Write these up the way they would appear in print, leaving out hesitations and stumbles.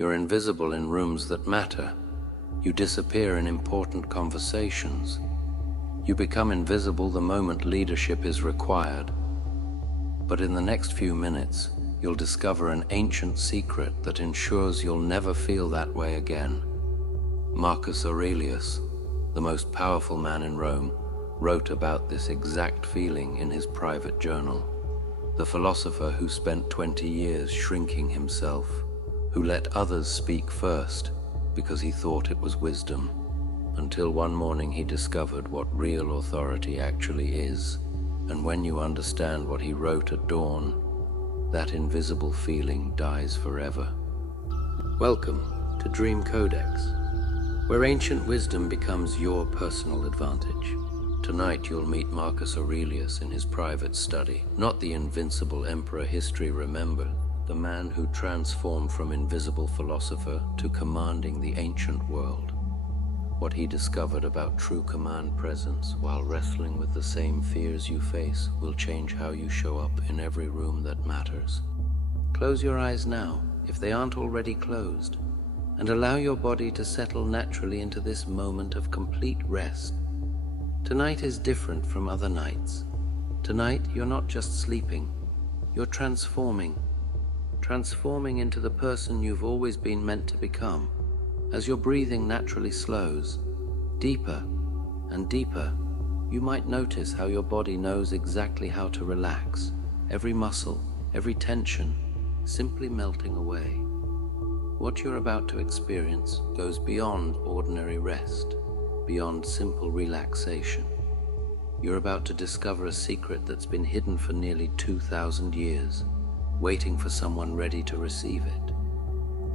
You're invisible in rooms that matter. You disappear in important conversations. You become invisible the moment leadership is required. But in the next few minutes, you'll discover an ancient secret that ensures you'll never feel that way again. Marcus Aurelius, the most powerful man in Rome, wrote about this exact feeling in his private journal. The philosopher who spent 20 years shrinking himself, who let others speak first because he thought it was wisdom, until one morning he discovered what real authority actually is. And when you understand what he wrote at dawn, that invisible feeling dies forever. Welcome to Dream Codex, where ancient wisdom becomes your personal advantage. Tonight you'll meet Marcus Aurelius in his private study, not the invincible emperor history remembered, the man who transformed from invisible philosopher to commanding the ancient world. What he discovered about true command presence while wrestling with the same fears you face will change how you show up in every room that matters. Close your eyes now, if they aren't already closed, and allow your body to settle naturally into this moment of complete rest. Tonight is different from other nights. Tonight you're not just sleeping, you're transforming into the person you've always been meant to become. As your breathing naturally slows, deeper and deeper, you might notice how your body knows exactly how to relax, every muscle, every tension, simply melting away. What you're about to experience goes beyond ordinary rest, beyond simple relaxation. You're about to discover a secret that's been hidden for nearly 2,000 years, waiting for someone ready to receive it,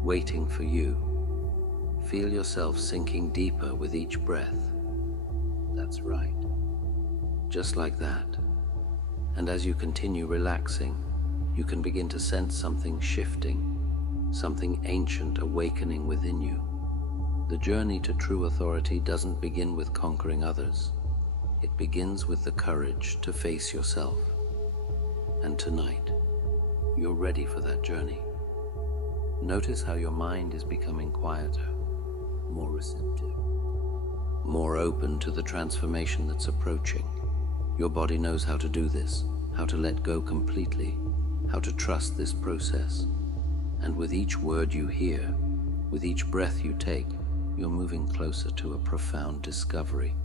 waiting for you. Feel yourself sinking deeper with each breath. That's right. Just like that. And as you continue relaxing, you can begin to sense something shifting, something ancient awakening within you. The journey to true authority doesn't begin with conquering others. It begins with the courage to face yourself. And tonight, you're ready for that journey. Notice how your mind is becoming quieter, more receptive, more open to the transformation that's approaching. Your body knows how to do this, how to let go completely, how to trust this process. And with each word you hear, with each breath you take, you're moving closer to a profound discovery,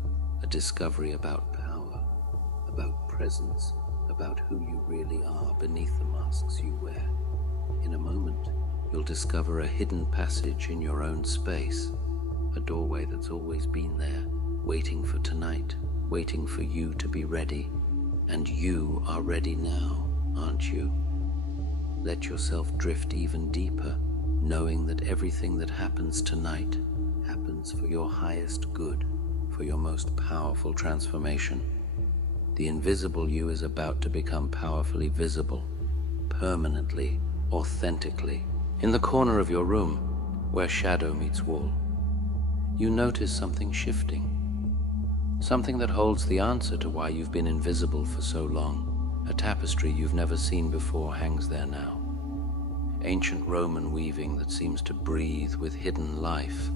a discovery about power, about presence, about who you really are beneath the masks you wear. In a moment, you'll discover a hidden passage in your own space, a doorway that's always been there, waiting for tonight, waiting for you to be ready. And you are ready now, aren't you? Let yourself drift even deeper, knowing that everything that happens tonight happens for your highest good, for your most powerful transformation. The invisible you is about to become powerfully visible, permanently, authentically. In the corner of your room, where shadow meets wall, you notice something shifting, something that holds the answer to why you've been invisible for so long. A tapestry you've never seen before hangs there now. Ancient Roman weaving that seems to breathe with hidden life.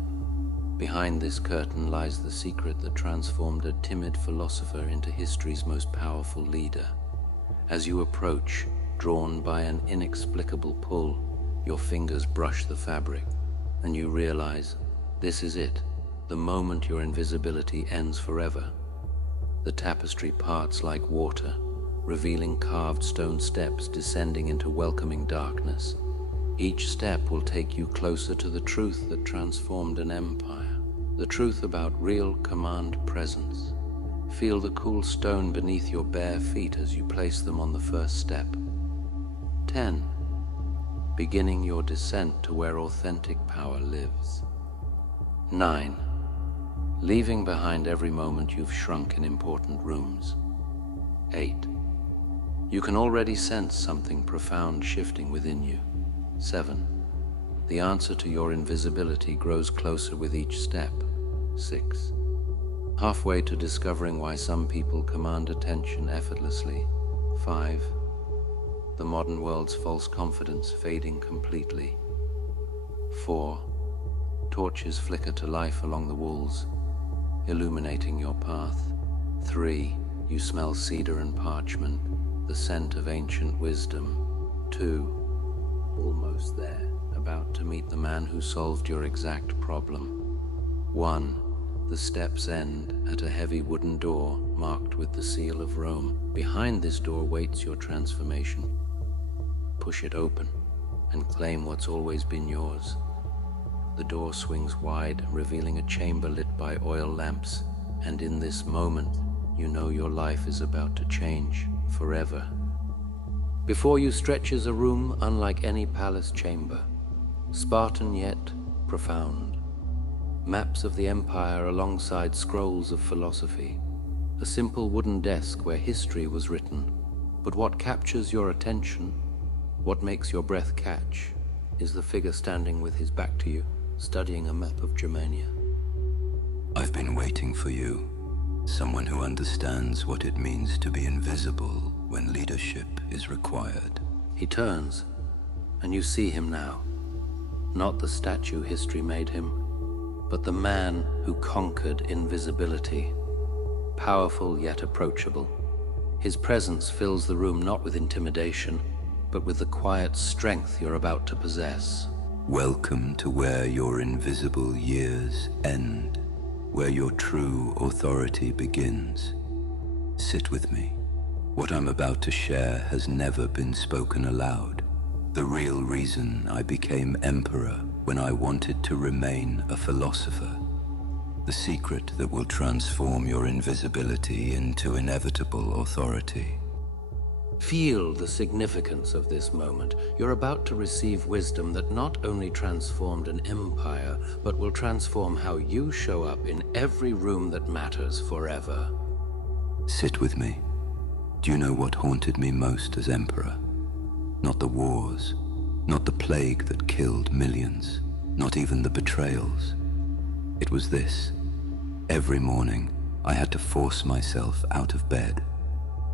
Behind this curtain lies the secret that transformed a timid philosopher into history's most powerful leader. As you approach, drawn by an inexplicable pull, your fingers brush the fabric, and you realize this is it, the moment your invisibility ends forever. The tapestry parts like water, revealing carved stone steps descending into welcoming darkness. Each step will take you closer to the truth that transformed an empire, the truth about real command presence. Feel the cool stone beneath your bare feet as you place them on the first step. 10. Beginning your descent to where authentic power lives. 9. Leaving behind every moment you've shrunk in important rooms. 8. You can already sense something profound shifting within you. 7. The answer to your invisibility grows closer with each step. 6. Halfway to discovering why some people command attention effortlessly. 5. The modern world's false confidence fading completely. 4. Torches flicker to life along the walls, illuminating your path. 3. You smell cedar and parchment, the scent of ancient wisdom. 2. Almost there, about to meet the man who solved your exact problem. 1. The steps end at a heavy wooden door marked with the seal of Rome. Behind this door waits your transformation. Push it open and claim what's always been yours. The door swings wide, revealing a chamber lit by oil lamps, and in this moment, you know your life is about to change forever. Before you stretches a room unlike any palace chamber, Spartan yet profound. Maps of the empire alongside scrolls of philosophy. A simple wooden desk where history was written. But what captures your attention, what makes your breath catch, is the figure standing with his back to you, studying a map of Germania. I've been waiting for you. Someone who understands what it means to be invisible when leadership is required. He turns, and you see him now. Not the statue history made him, but the man who conquered invisibility. Powerful yet approachable. His presence fills the room not with intimidation, but with the quiet strength you're about to possess. Welcome to where your invisible years end, where your true authority begins. Sit with me. What I'm about to share has never been spoken aloud. The real reason I became emperor when I wanted to remain a philosopher. The secret that will transform your invisibility into inevitable authority. Feel the significance of this moment. You're about to receive wisdom that not only transformed an empire, but will transform how you show up in every room that matters forever. Sit with me. Do you know what haunted me most as emperor? Not the wars, not the plague that killed millions, not even the betrayals. It was this. Every morning, I had to force myself out of bed.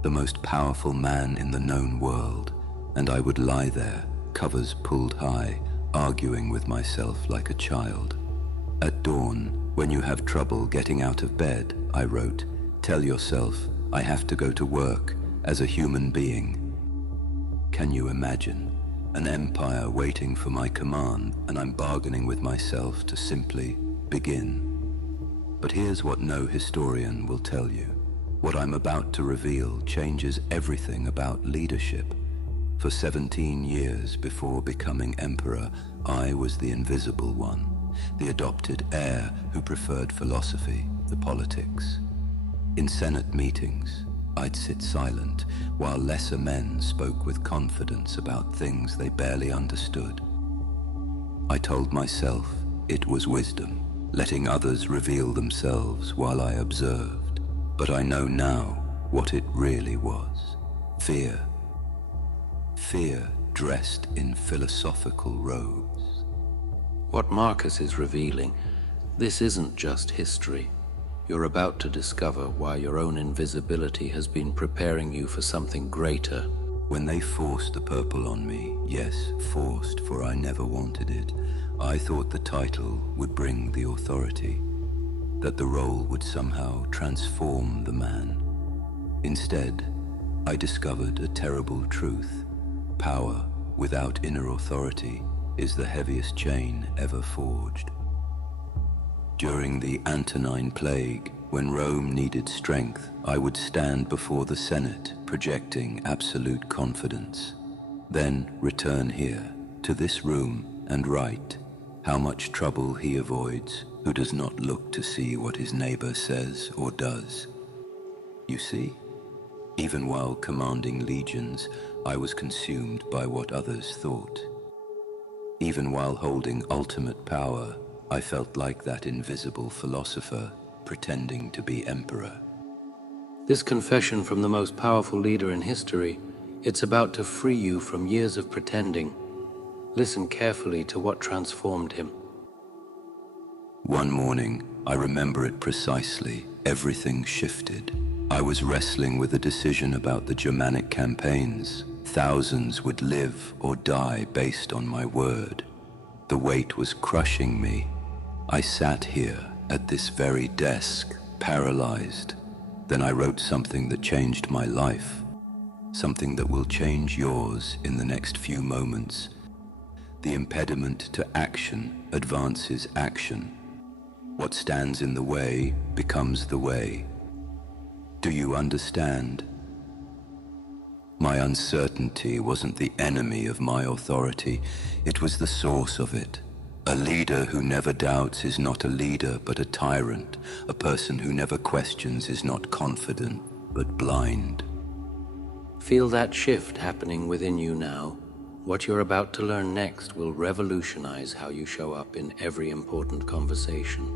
The most powerful man in the known world, and I would lie there, covers pulled high, arguing with myself like a child. At dawn, when you have trouble getting out of bed, I wrote, tell yourself, I have to go to work as a human being. Can you imagine? An empire waiting for my command, and I'm bargaining with myself to simply begin. But here's what no historian will tell you. What I'm about to reveal changes everything about leadership. For 17 years before becoming emperor, I was the invisible one, the adopted heir who preferred philosophy, the politics. In Senate meetings, I'd sit silent while lesser men spoke with confidence about things they barely understood. I told myself it was wisdom, letting others reveal themselves while I observed. But I know now what it really was. Fear. Fear dressed in philosophical robes. What Marcus is revealing, this isn't just history. You're about to discover why your own invisibility has been preparing you for something greater. When they forced the purple on me, yes, forced, for I never wanted it, I thought the title would bring the authority, that the role would somehow transform the man. Instead, I discovered a terrible truth. Power without inner authority is the heaviest chain ever forged. During the Antonine Plague, when Rome needed strength, I would stand before the Senate, projecting absolute confidence. Then return here, to this room, and write how much trouble he avoids who does not look to see what his neighbor says or does. You see? Even while commanding legions, I was consumed by what others thought. Even while holding ultimate power, I felt like that invisible philosopher pretending to be emperor. This confession from the most powerful leader in history, it's about to free you from years of pretending. Listen carefully to what transformed him. One morning, I remember it precisely, everything shifted. I was wrestling with a decision about the Germanic campaigns. Thousands would live or die based on my word. The weight was crushing me. I sat here at this very desk, paralyzed. Then I wrote something that changed my life, something that will change yours in the next few moments. The impediment to action advances action. What stands in the way becomes the way. Do you understand? My uncertainty wasn't the enemy of my authority, it was the source of it. A leader who never doubts is not a leader but a tyrant. A person who never questions is not confident but blind. Feel that shift happening within you now. What you're about to learn next will revolutionize how you show up in every important conversation.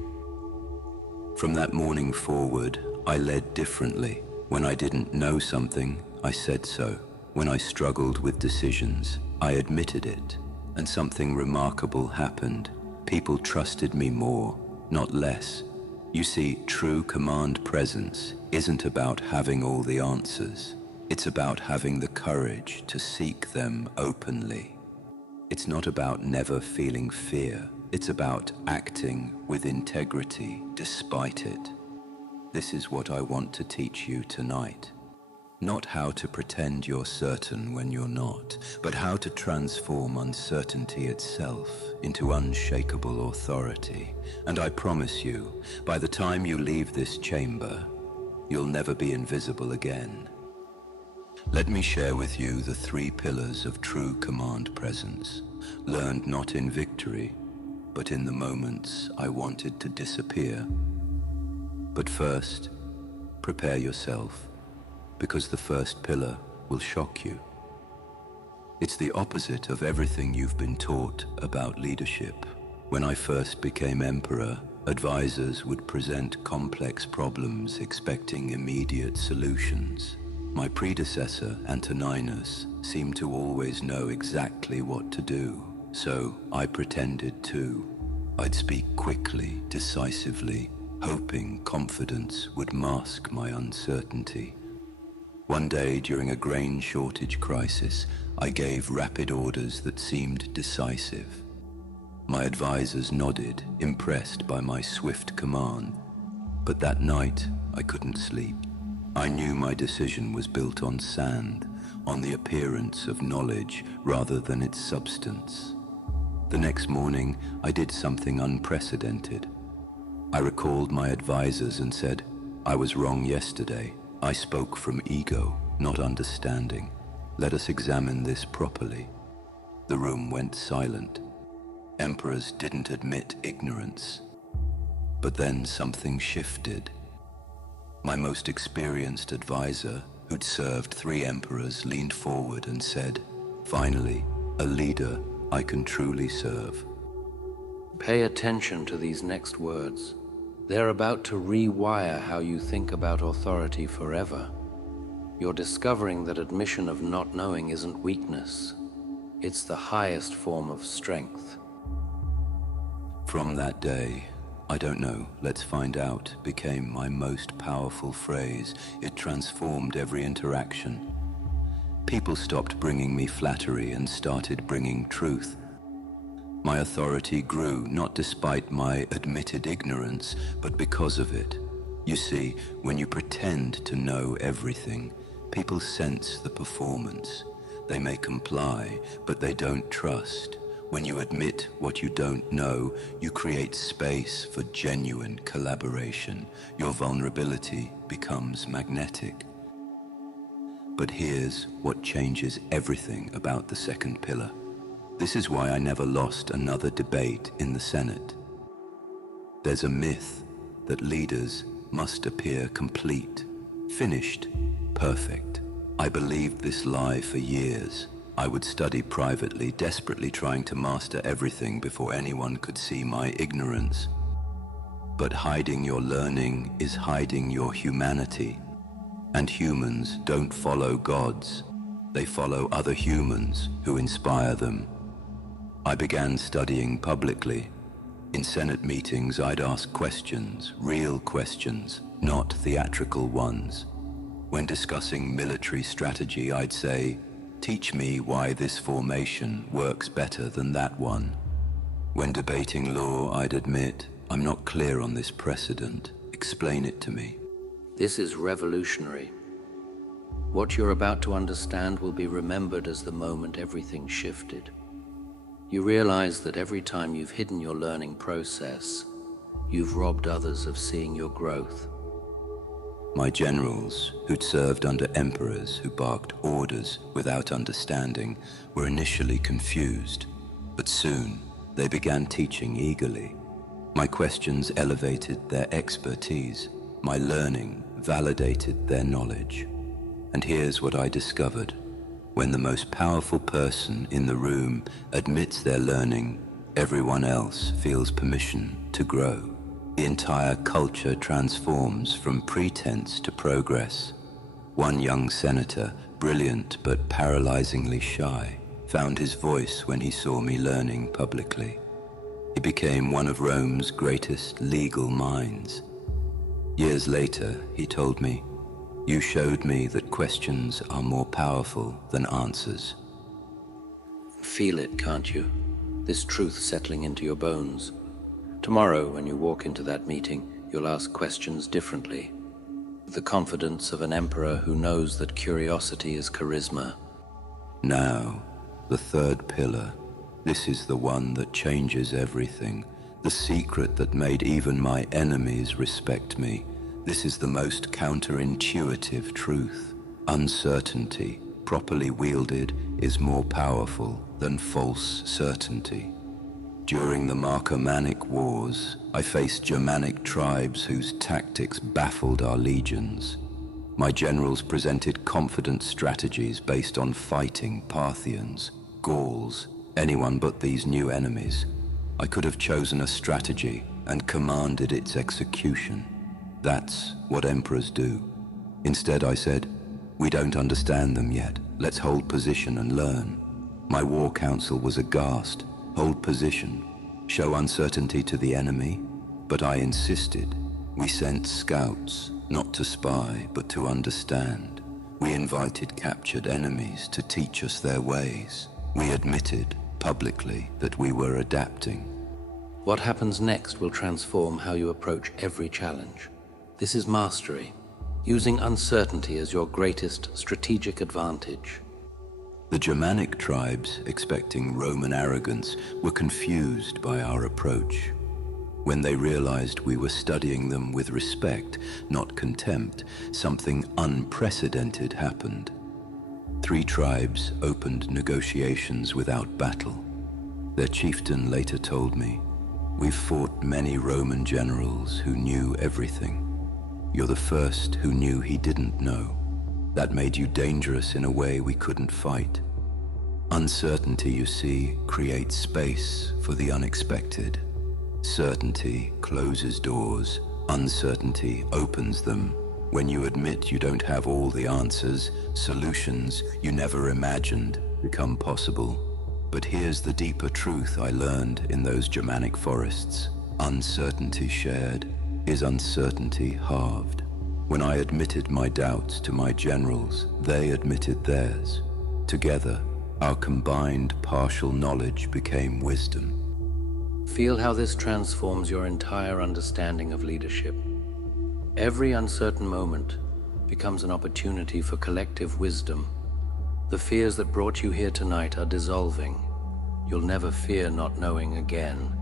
From that morning forward, I led differently. When I didn't know something, I said so. When I struggled with decisions, I admitted it. And something remarkable happened. People trusted me more, not less. You see, true command presence isn't about having all the answers. It's about having the courage to seek them openly. It's not about never feeling fear. It's about acting with integrity despite it. This is what I want to teach you tonight. Not how to pretend you're certain when you're not, but how to transform uncertainty itself into unshakable authority. And I promise you, by the time you leave this chamber, you'll never be invisible again. Let me share with you the 3 pillars of true command presence, learned not in victory, but in the moments I wanted to disappear. But first, prepare yourself, because the first pillar will shock you. It's the opposite of everything you've been taught about leadership. When I first became emperor, advisors would present complex problems expecting immediate solutions. My predecessor, Antoninus, seemed to always know exactly what to do, so I pretended too. I'd speak quickly, decisively, hoping confidence would mask my uncertainty. One day, during a grain shortage crisis, I gave rapid orders that seemed decisive. My advisors nodded, impressed by my swift command. But that night, I couldn't sleep. I knew my decision was built on sand, on the appearance of knowledge rather than its substance. The next morning, I did something unprecedented. I recalled my advisors and said, "I was wrong yesterday. I spoke from ego, not understanding. Let us examine this properly." The room went silent. Emperors didn't admit ignorance. But then something shifted. My most experienced advisor, who'd served 3 emperors, leaned forward and said, "Finally, a leader I can truly serve." Pay attention to these next words. They're about to rewire how you think about authority forever. You're discovering that admission of not knowing isn't weakness. It's the highest form of strength. From that day, "I don't know, let's find out," became my most powerful phrase. It transformed every interaction. People stopped bringing me flattery and started bringing truth. My authority grew, not despite my admitted ignorance, but because of it. You see, when you pretend to know everything, people sense the performance. They may comply, but they don't trust. When you admit what you don't know, you create space for genuine collaboration. Your vulnerability becomes magnetic. But here's what changes everything about the second pillar. This is why I never lost another debate in the Senate. There's a myth that leaders must appear complete, finished, perfect. I believed this lie for years. I would study privately, desperately trying to master everything before anyone could see my ignorance. But hiding your learning is hiding your humanity. And humans don't follow gods. They follow other humans who inspire them. I began studying publicly. In Senate meetings, I'd ask questions, real questions, not theatrical ones. When discussing military strategy, I'd say, "Teach me why this formation works better than that one." When debating law, I'd admit, I'm not clear on this precedent. Explain it to me. This is revolutionary. What you're about to understand will be remembered as the moment everything shifted. You realize that every time you've hidden your learning process, you've robbed others of seeing your growth. My generals, who'd served under emperors who barked orders without understanding, were initially confused, but soon they began teaching eagerly. My questions elevated their expertise. My learning validated their knowledge. And here's what I discovered. When the most powerful person in the room admits their learning, everyone else feels permission to grow. The entire culture transforms from pretense to progress. One young senator, brilliant but paralyzingly shy, found his voice when he saw me learning publicly. He became one of Rome's greatest legal minds. Years later, he told me, "You showed me that questions are more powerful than answers." Feel it, can't you? This truth settling into your bones. Tomorrow, when you walk into that meeting, you'll ask questions differently, with the confidence of an emperor who knows that curiosity is charisma. Now, the third pillar. This is the one that changes everything. The secret that made even my enemies respect me. This is the most counterintuitive truth. Uncertainty, properly wielded, is more powerful than false certainty. During the Marcomannic Wars, I faced Germanic tribes whose tactics baffled our legions. My generals presented confident strategies based on fighting Parthians, Gauls, anyone but these new enemies. I could have chosen a strategy and commanded its execution. That's what emperors do. Instead, I said, "We don't understand them yet. Let's hold position and learn." My war council was aghast. Hold position, show uncertainty to the enemy, but I insisted. We sent scouts, not to spy, but to understand. We invited captured enemies to teach us their ways. We admitted publicly that we were adapting. What happens next will transform how you approach every challenge. This is mastery, using uncertainty as your greatest strategic advantage. The Germanic tribes, expecting Roman arrogance, were confused by our approach. When they realized we were studying them with respect, not contempt, something unprecedented happened. 3 tribes opened negotiations without battle. Their chieftain later told me, "We've fought many Roman generals who knew everything. You're the first who knew he didn't know. That made you dangerous in a way we couldn't fight." Uncertainty, you see, creates space for the unexpected. Certainty closes doors. Uncertainty opens them. When you admit you don't have all the answers, solutions you never imagined become possible. But here's the deeper truth I learned in those Germanic forests. Uncertainty shared is uncertainty halved. When I admitted my doubts to my generals, they admitted theirs. Together, our combined partial knowledge became wisdom. Feel how this transforms your entire understanding of leadership. Every uncertain moment becomes an opportunity for collective wisdom. The fears that brought you here tonight are dissolving. You'll never fear not knowing again.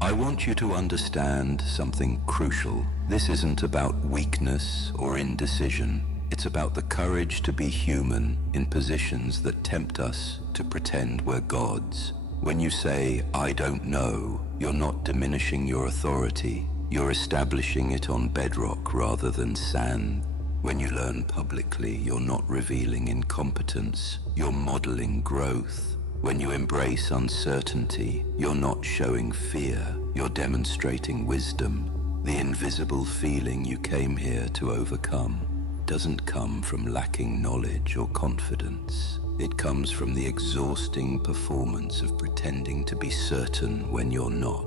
I want you to understand something crucial. This isn't about weakness or indecision. It's about the courage to be human in positions that tempt us to pretend we're gods. When you say, "I don't know," you're not diminishing your authority. You're establishing it on bedrock rather than sand. When you learn publicly, you're not revealing incompetence. You're modeling growth. When you embrace uncertainty, you're not showing fear. You're demonstrating wisdom. The invisible feeling you came here to overcome doesn't come from lacking knowledge or confidence. It comes from the exhausting performance of pretending to be certain when you're not.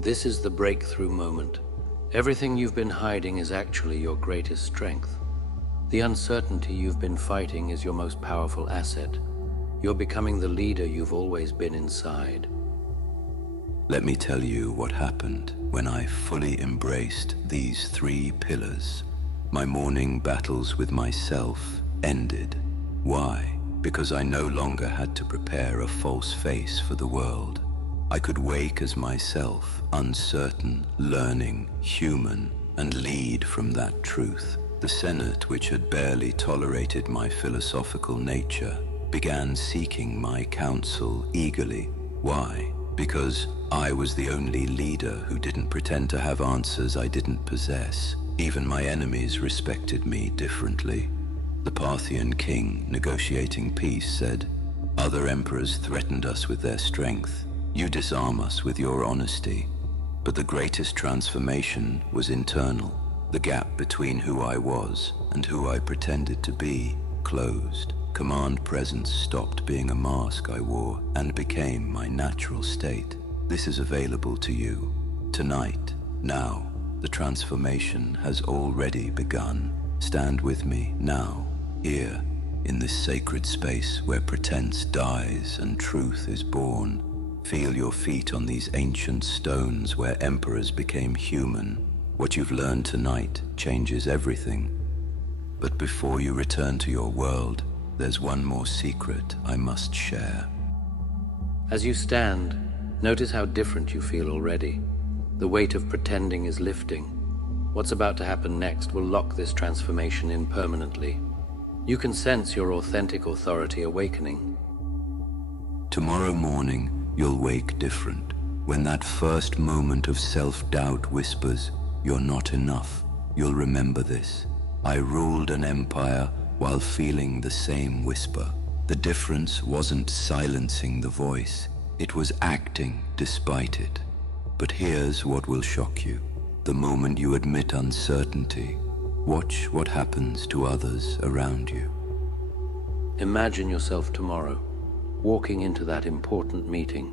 This is the breakthrough moment. Everything you've been hiding is actually your greatest strength. The uncertainty you've been fighting is your most powerful asset. You're becoming the leader you've always been inside. Let me tell you what happened when I fully embraced these 3 pillars. My morning battles with myself ended. Why? Because I no longer had to prepare a false face for the world. I could wake as myself, uncertain, learning, human, and lead from that truth. The Senate, which had barely tolerated my philosophical nature, began seeking my counsel eagerly. Why? Because I was the only leader who didn't pretend to have answers I didn't possess. Even my enemies respected me differently. The Parthian king, negotiating peace, said, "Other emperors threatened us with their strength. You disarm us with your honesty." But the greatest transformation was internal. The gap between who I was and who I pretended to be closed. Command presence stopped being a mask I wore and became my natural state. This is available to you tonight, now. The transformation has already begun. Stand with me now, here, in this sacred space where pretense dies and truth is born. Feel your feet on these ancient stones where emperors became human. What you've learned tonight changes everything. But before you return to your world, there's one more secret I must share. As you stand, notice how different you feel already. The weight of pretending is lifting. What's about to happen next will lock this transformation in permanently. You can sense your authentic authority awakening. Tomorrow morning, you'll wake different. When that first moment of self-doubt whispers, "You're not enough," you'll remember this. I ruled an empire while feeling the same whisper. The difference wasn't silencing the voice, it was acting despite it. But here's what will shock you. The moment you admit uncertainty, watch what happens to others around you. Imagine yourself tomorrow, walking into that important meeting.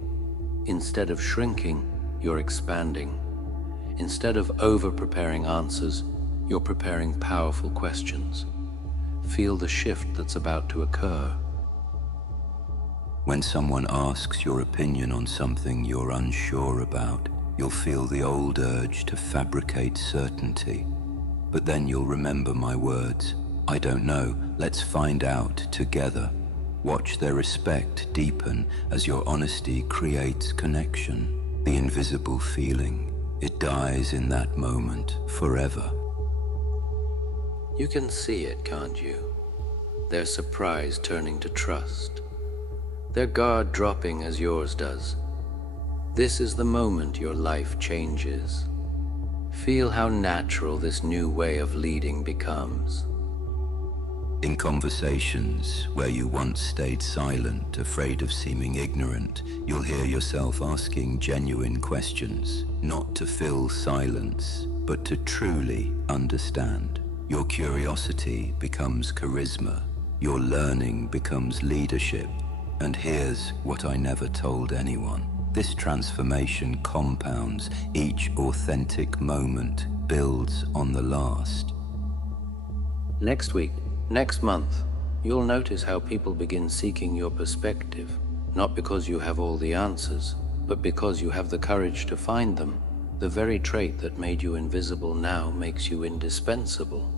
Instead of shrinking, you're expanding. Instead of over-preparing answers, you're preparing powerful questions. Feel the shift that's about to occur. When someone asks your opinion on something you're unsure about, you'll feel the old urge to fabricate certainty. But then you'll remember my words. "I don't know, let's find out together." Watch their respect deepen as your honesty creates connection. The invisible feeling, it dies in that moment forever. You can see it, can't you? Their surprise turning to trust. Their guard dropping as yours does. This is the moment your life changes. Feel how natural this new way of leading becomes. In conversations where you once stayed silent, afraid of seeming ignorant, you'll hear yourself asking genuine questions, not to fill silence, but to truly understand. Your curiosity becomes charisma. Your learning becomes leadership. And here's what I never told anyone. This transformation compounds. Each authentic moment builds on the last. Next week, next month, you'll notice how people begin seeking your perspective, not because you have all the answers, but because you have the courage to find them. The very trait that made you invisible now makes you indispensable.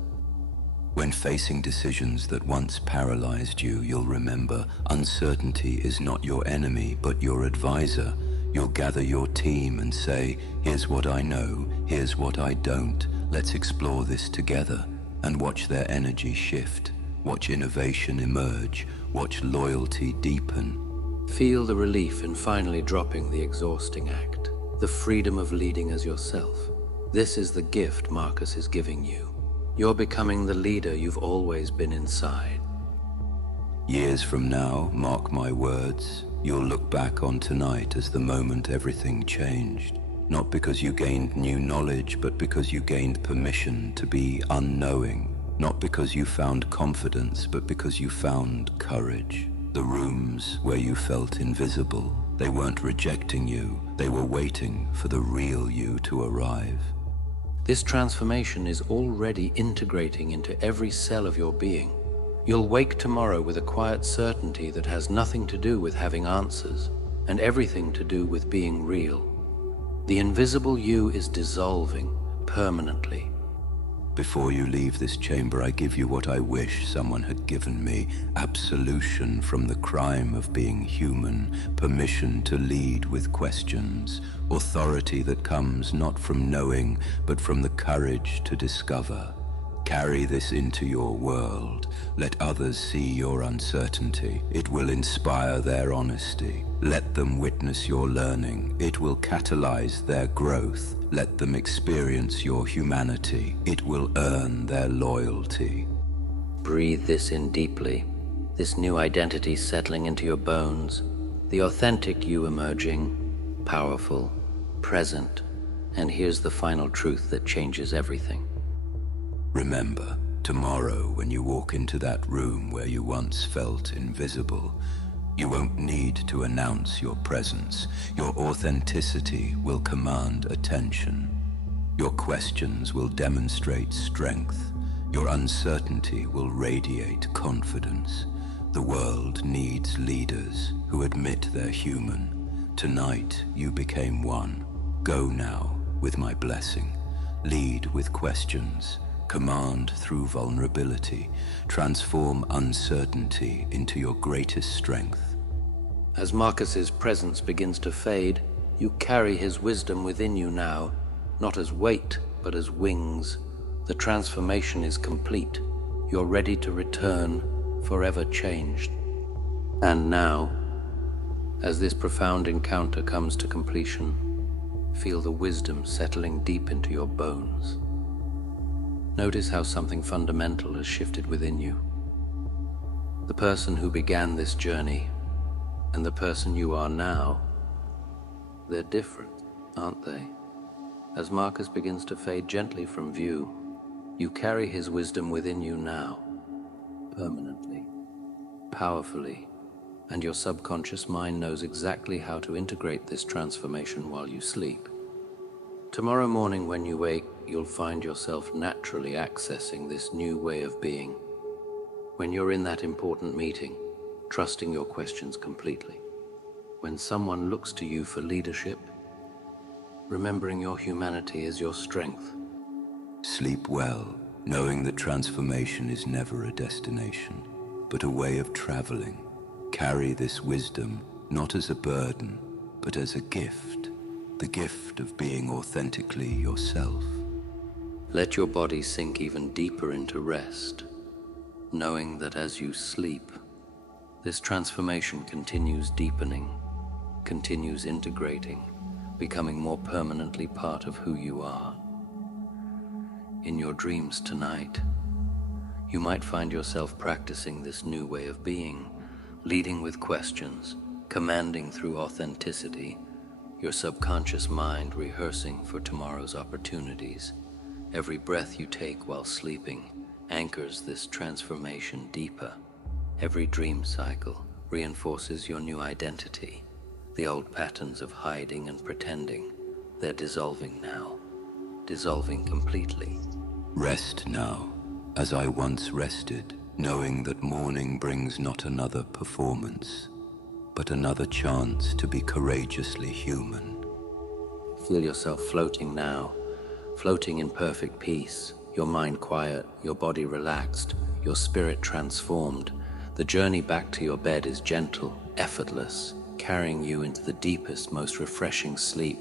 When facing decisions that once paralyzed you, you'll remember uncertainty is not your enemy, but your advisor. You'll gather your team and say, "Here's what I know, here's what I don't. Let's explore this together." And watch their energy shift. Watch innovation emerge. Watch loyalty deepen. Feel the relief in finally dropping the exhausting act. The freedom of leading as yourself. This is the gift Marcus is giving you. You're becoming the leader you've always been inside. Years from now, mark my words, you'll look back on tonight as the moment everything changed. Not because you gained new knowledge, but because you gained permission to be unknowing. Not because you found confidence, but because you found courage. The rooms where you felt invisible, they weren't rejecting you, they were waiting for the real you to arrive. This transformation is already integrating into every cell of your being. You'll wake tomorrow with a quiet certainty that has nothing to do with having answers, and everything to do with being real. The invisible you is dissolving permanently. Before you leave this chamber, I give you what I wish someone had given me: absolution from the crime of being human, permission to lead with questions, authority that comes not from knowing, but from the courage to discover. Carry this into your world. Let others see your uncertainty. It will inspire their honesty. Let them witness your learning. It will catalyze their growth. Let them experience your humanity. It will earn their loyalty. Breathe this in deeply, this new identity settling into your bones, the authentic you emerging, powerful, present, and here's the final truth that changes everything. Remember, tomorrow when you walk into that room where you once felt invisible, you won't need to announce your presence. Your authenticity will command attention. Your questions will demonstrate strength. Your uncertainty will radiate confidence. The world needs leaders who admit they're human. Tonight you became one. Go now with my blessing. Lead with questions. Command through vulnerability. Transform uncertainty into your greatest strength. As Marcus's presence begins to fade, you carry his wisdom within you now, not as weight, but as wings. The transformation is complete. You're ready to return, forever changed. And now, as this profound encounter comes to completion, feel the wisdom settling deep into your bones. Notice how something fundamental has shifted within you. The person who began this journey and the person you are now, they're different, aren't they? As Marcus begins to fade gently from view, you carry his wisdom within you now, permanently, powerfully, and your subconscious mind knows exactly how to integrate this transformation while you sleep. Tomorrow morning when you wake, you'll find yourself naturally accessing this new way of being. When you're in that important meeting, trusting your questions completely. When someone looks to you for leadership, remembering your humanity is your strength. Sleep well, knowing that transformation is never a destination, but a way of traveling. Carry this wisdom not as a burden, but as a gift. The gift of being authentically yourself. Let your body sink even deeper into rest, knowing that as you sleep, this transformation continues deepening, continues integrating, becoming more permanently part of who you are. In your dreams tonight, you might find yourself practicing this new way of being, leading with questions, commanding through authenticity, your subconscious mind rehearsing for tomorrow's opportunities. Every breath you take while sleeping anchors this transformation deeper. Every dream cycle reinforces your new identity. The old patterns of hiding and pretending, they're dissolving now, dissolving completely. Rest now, as I once rested, knowing that morning brings not another performance, but another chance to be courageously human. Feel yourself floating now, floating in perfect peace, your mind quiet, your body relaxed, your spirit transformed. The journey back to your bed is gentle, effortless, carrying you into the deepest, most refreshing sleep.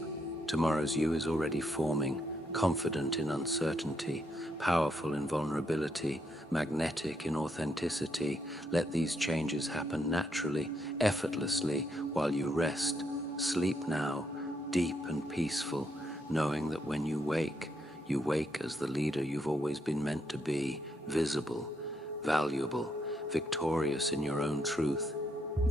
Tomorrow's you is already forming, confident in uncertainty, powerful in vulnerability, magnetic in authenticity. Let these changes happen naturally, effortlessly, while you rest. Sleep now, deep and peaceful, knowing that when you wake as the leader you've always been meant to be, visible, valuable, victorious in your own truth.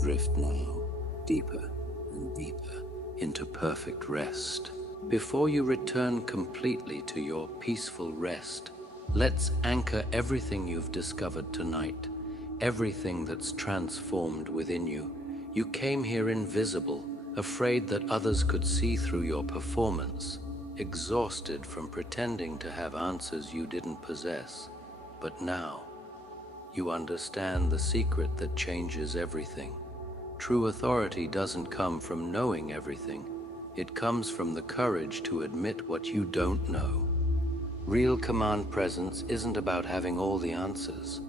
Drift now, deeper and deeper, into perfect rest. Before you return completely to your peaceful rest, let's anchor everything you've discovered tonight, everything that's transformed within you. You came here invisible, afraid that others could see through your performance, exhausted from pretending to have answers you didn't possess. But now, you understand the secret that changes everything. True authority doesn't come from knowing everything. It comes from the courage to admit what you don't know. Real command presence isn't about having all the answers.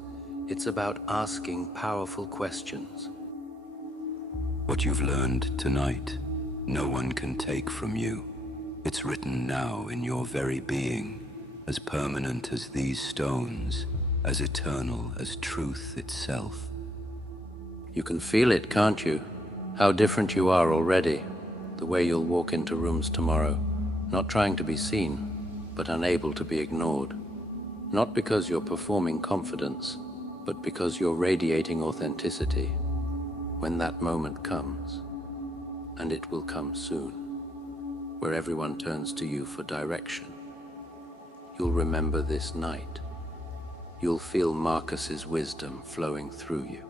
It's about asking powerful questions. What you've learned tonight, no one can take from you. It's written now in your very being, as permanent as these stones, as eternal as truth itself. You can feel it, can't you? How different you are already. The way you'll walk into rooms tomorrow, not trying to be seen, but unable to be ignored. Not because you're performing confidence, but because you're radiating authenticity. When that moment comes, and it will come soon, where everyone turns to you for direction, you'll remember this night. You'll feel Marcus's wisdom flowing through you.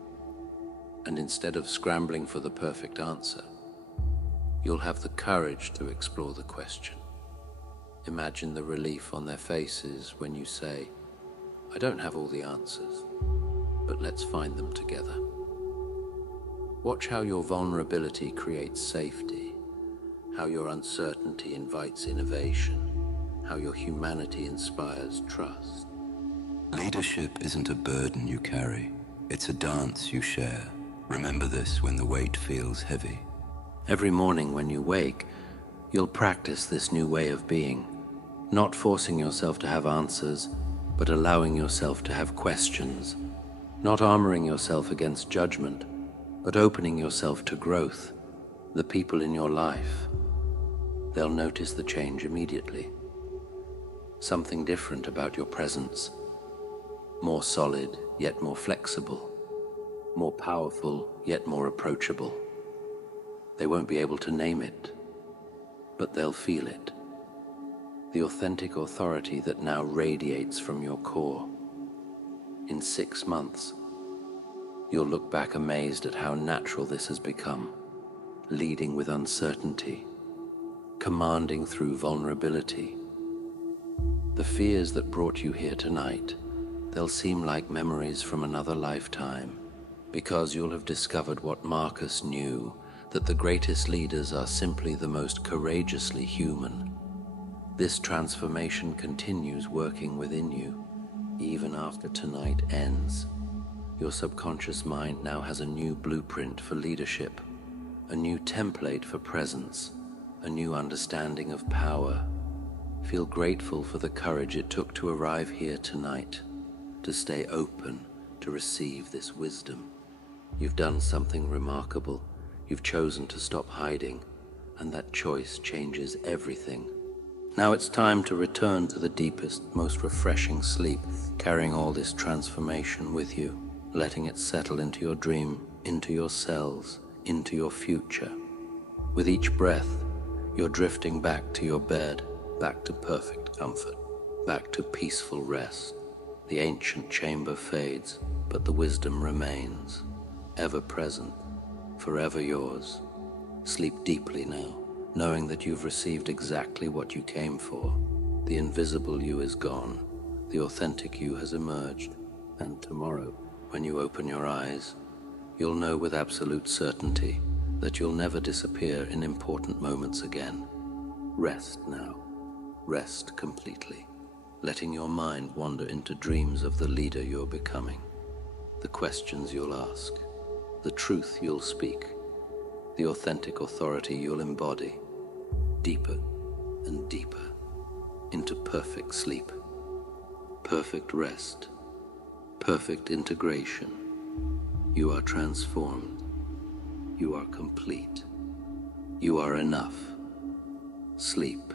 And instead of scrambling for the perfect answer, you'll have the courage to explore the question. Imagine the relief on their faces when you say, I don't have all the answers, but let's find them together. Watch how your vulnerability creates safety, how your uncertainty invites innovation, how your humanity inspires trust. Leadership isn't a burden you carry, it's a dance you share. Remember this when the weight feels heavy. Every morning when you wake, you'll practice this new way of being, not forcing yourself to have answers, but allowing yourself to have questions, not armoring yourself against judgment, but opening yourself to growth, the people in your life. They'll notice the change immediately. Something different about your presence, more solid yet more flexible, more powerful yet more approachable. They won't be able to name it, but they'll feel it. The authentic authority that now radiates from your core. In 6 months, you'll look back amazed at how natural this has become, leading with uncertainty, commanding through vulnerability. The fears that brought you here tonight, they'll seem like memories from another lifetime, because you'll have discovered what Marcus knew, that the greatest leaders are simply the most courageously human. This transformation continues working within you, even after tonight ends. Your subconscious mind now has a new blueprint for leadership, a new template for presence, a new understanding of power. Feel grateful for the courage it took to arrive here tonight, to stay open, to receive this wisdom. You've done something remarkable. You've chosen to stop hiding, and that choice changes everything. Now it's time to return to the deepest, most refreshing sleep, carrying all this transformation with you, letting it settle into your dream, into your cells, into your future. With each breath, you're drifting back to your bed, back to perfect comfort, back to peaceful rest. The ancient chamber fades, but the wisdom remains, ever present, forever yours. Sleep deeply now, knowing that you've received exactly what you came for. The invisible you is gone, the authentic you has emerged, and tomorrow, when you open your eyes, you'll know with absolute certainty that you'll never disappear in important moments again. Rest now, rest completely, letting your mind wander into dreams of the leader you're becoming, the questions you'll ask, the truth you'll speak, the authentic authority you'll embody, deeper and deeper, into perfect sleep, perfect rest, perfect integration. You are transformed. You are complete. You are enough. Sleep.